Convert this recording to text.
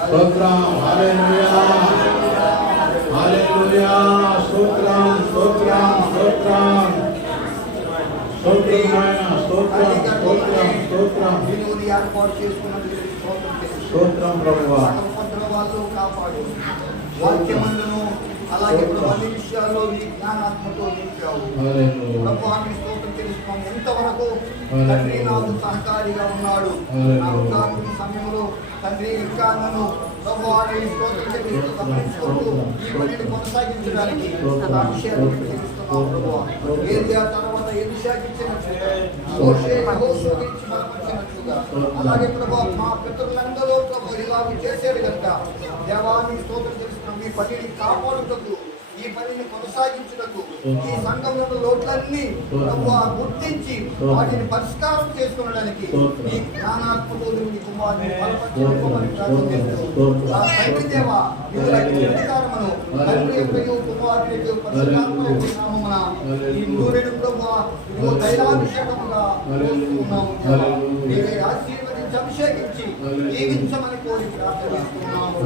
స్తోత్రం హల్లెలూయా హల్లెలూయా స్తోత్రం స్తోత్రం స్తోత్రం స్తోత్రం నాయనా స్తోత్రం స్తోత్రం స్తోత్రం వినోది ఏర్పాటు చేసుకున్నందుకు స్తోత్రం చేస్తున్నాం. స్తోత్రం ప్రభువా సకల వాళ్ళు కాపాడు వాక్యమందును అలాగే ప్రభు అన్ని విషయాల్లో నీ జ్ఞానాత్మతో నింపావు. ప్రభు అన్ని స్తోత్రం తెలుసుకోండి. ఎంతవరకు తండ్రి నాకు సహకారిగా ఉన్నాడు. నా ఉదాహరణ సమయంలో తండ్రి ఇంకా నన్ను ప్రభు అనే స్తోత్రం తెలుస్తూ గమనించుకుంటూ ఈ పనిని కొనసాగించడానికి నా విషయాలు తెలుస్తున్నావు ప్రభు. ఏలియా తర్వాత ఎలీషాకి ఇచ్చినట్లుగా మోషే యెహోషువకి ఇచ్చి బలపరిచినట్లుగా అలాగే ప్రభు మా పితరులందరూ ప్రభు ఇలాగ చేశాడు కనుక దేవాన్ని స్తోత్రం తెలుస్తున్నాం. ఈ పనిని కాపాడుటకు ఈ పనిని కొనసాగించుటకు ఈ సంఘంలో లోట్లన్నీ ప్రభు గుర్తించి వాటిని పరిష్కారం చేసుకునడానికి ఈ జ్ఞానాత్మతో నీ కుమారుని బలపరచుకోమని ప్రార్థిస్తున్నాము. ఆ తండ్రి దేవా నీ అధికారమును తండ్రి యొక్క కుమారుని యొక్క పరిశుద్ధాత్మ యొక్క నామమున ఈ నూనెను ప్రభు ఇదిగో తైలాభిషేకముగా కోరుతున్నాము. నీవే ఆశీర్వదించి అభిషేకించి జీవించమని కోరి ప్రార్థిస్తున్నాము.